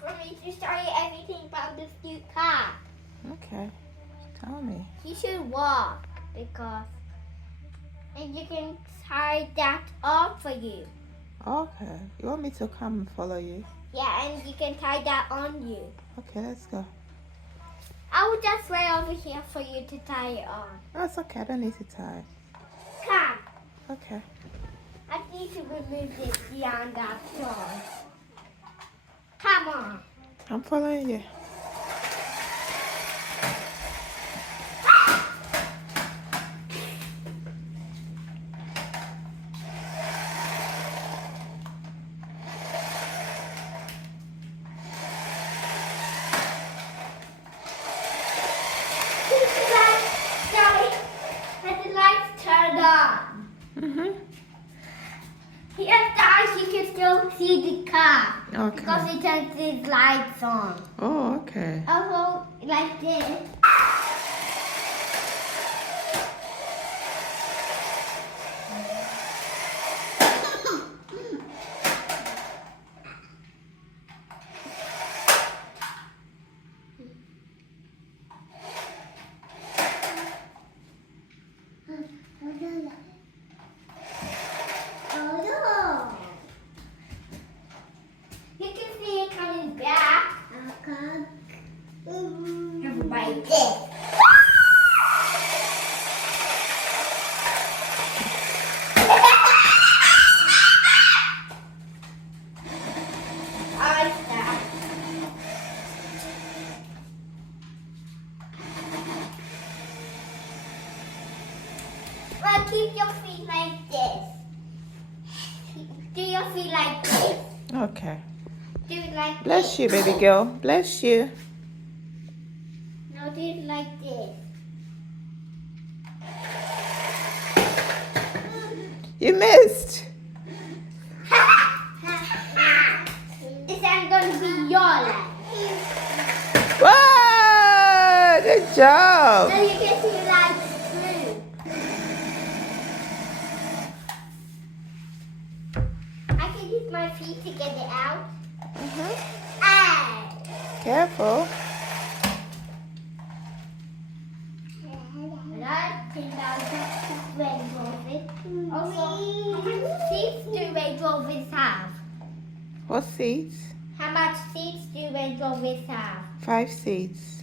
for me to show you everything about this new car. Okay. Tell me. You should walk because, and you can tie that on for you. Okay. You want me to come and follow you? Yeah, and you can tie that on you. Okay, let's go. I will just wait over here for you to tie it on. Oh, it's okay. I don't need to tie. Come. Okay. I need to remove this beyond that door. Come on. I'm following you. Sorry, let the lights turned on. Mm-hmm. Here, guys, you can still see the car because Okay. it turns these lights on. Oh, okay. Also, like this. You can see it coming back. Everybody this. I like that. Well, keep your feet like this. Do your feet like this. Okay. Do it like Bless this. you, baby girl. Bless you. No, do it like this. You missed. This is going to be your leg. Wow! Good job. So you can see like through. I can use my feet to get it out. Mm-hmm. Ah! Careful. I think that's Range Rovers. Also, how much seats do Range Rovers have? What seats? How much seats do Range Rovers have? 5 seats.